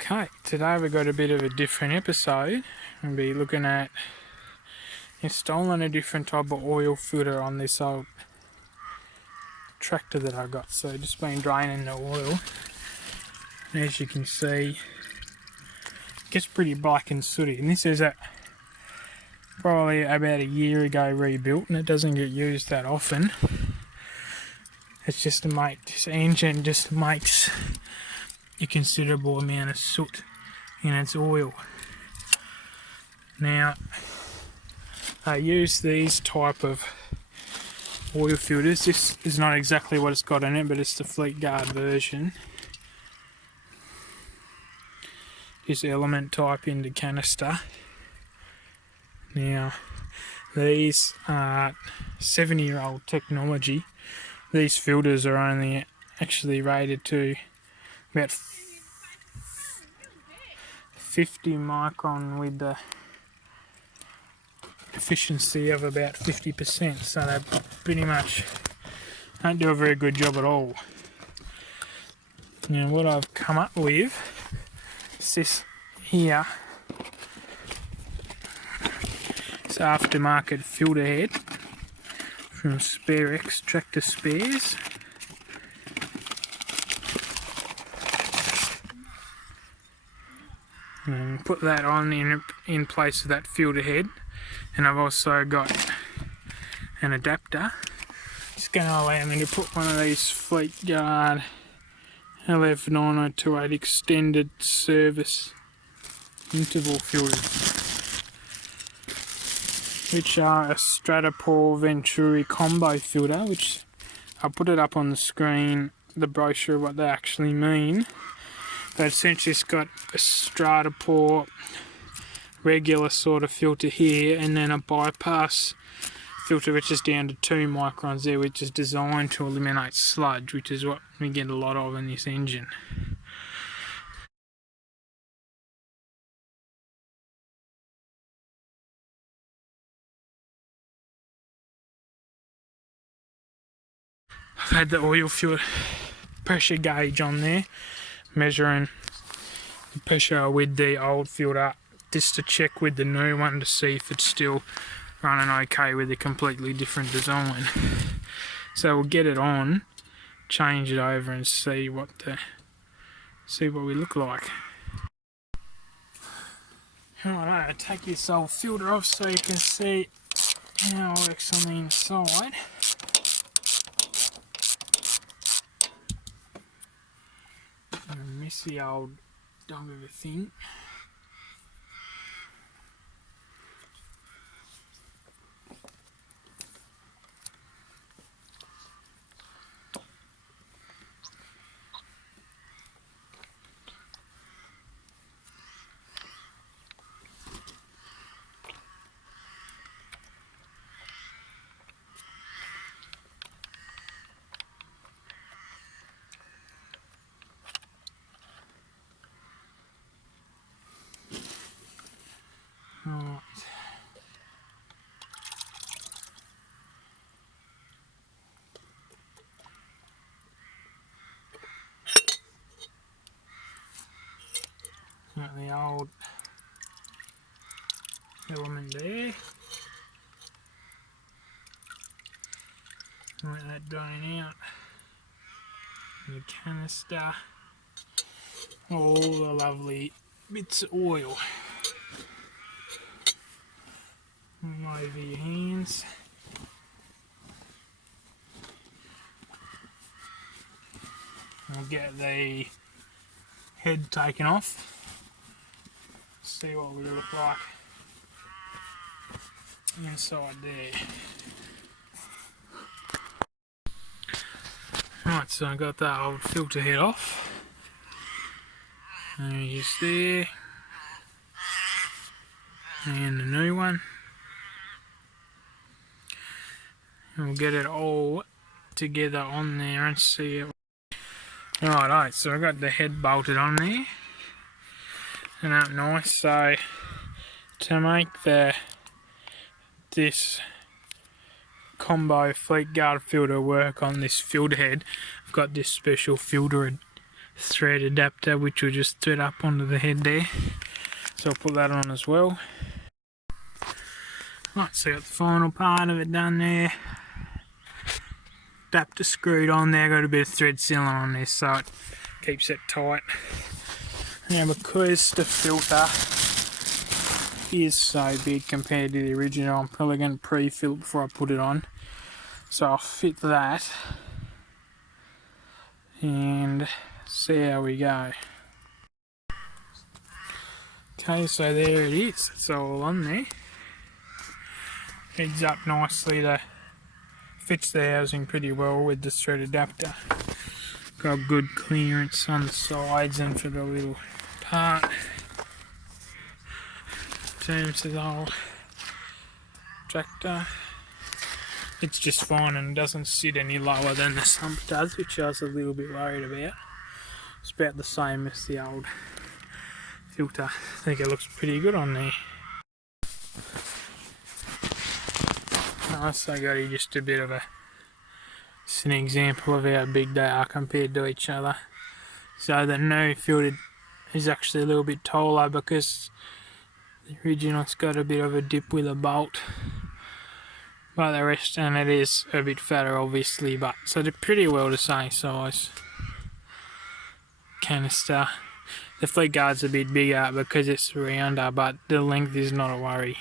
Okay, today we've got a bit of a different episode. We'll be looking at installing a different type of oil filter on this old tractor that I got. So just been draining the oil. And as you can see, it gets pretty black and sooty. And this is probably about a year ago rebuilt, and it doesn't get used that often. It's just to make this engine just makes a considerable amount of soot in its oil. Now, I use these type of oil filters. This is not exactly what it's got in it, but it's the Fleetguard version. This element type into canister. Now, these are 70-year-old technology. These filters are only actually rated to about 50 micron with the efficiency of about 50%, so they pretty much don't do a very good job at all. Now what I've come up with is this here. It's aftermarket filter head from SpareX Tractor Spares. And put that on in place of that filter head, and I've also got an adapter. It's going to allow me to put one of these Fleetguard LF9028 extended service interval filters, which are a Stratapore Venturi combo filter, which I'll put it up on the screen, the brochure of what they actually mean. But essentially it's got a Stratapore regular sort of filter here, and then a bypass filter which is down to 2 microns there, which is designed to eliminate sludge, which is what we get a lot of in this engine. I've had the oil filter pressure gauge on there, measuring the pressure with the old filter, just to check with the new one to see if it's still running okay with a completely different design. So we'll get it on, change it over, and see what we look like. Alright, I'll take this old filter off so you can see how it works on the inside. A messy old dog of a thing. Right. Got the old element there. Let that drain out. The canister. All the lovely bits of oil. Over your hands. We'll get the head taken off. See what we look like inside there. Right, so I got that old filter head off. There he is there. And the new one. We'll get it all together on there and see it. Righto, so I got the head bolted on there and up nice. So to make this combo Fleetguard filter work on this filter head, I've got this special filter thread adapter, which will just thread up onto the head there. So I'll put that on as well. Right, so got the final part of it done there. Adapter screwed on there, got a bit of thread sealing on there so it keeps it tight. Now because the filter is so big compared to the original, I'm probably going to pre-fill it before I put it on. So I'll fit that and see how we go. Okay, so there it is, it's all on there. Heads up nicely, fits the housing pretty well with the thread adapter. Got good clearance on the sides and for the little part. In terms of the whole tractor, it's just fine and doesn't sit any lower than the sump does, which I was a little bit worried about. It's about the same as the old filter. I think it looks pretty good on there. Nice, I got here just a bit of it's an example of how big they are compared to each other. So the new filter is actually a little bit taller because the original's got a bit of a dip with a bolt. But the rest, and it is a bit fatter obviously, but so they're pretty well the same size. Canister. The Fleetguard's a bit bigger because it's rounder, but the length is not a worry.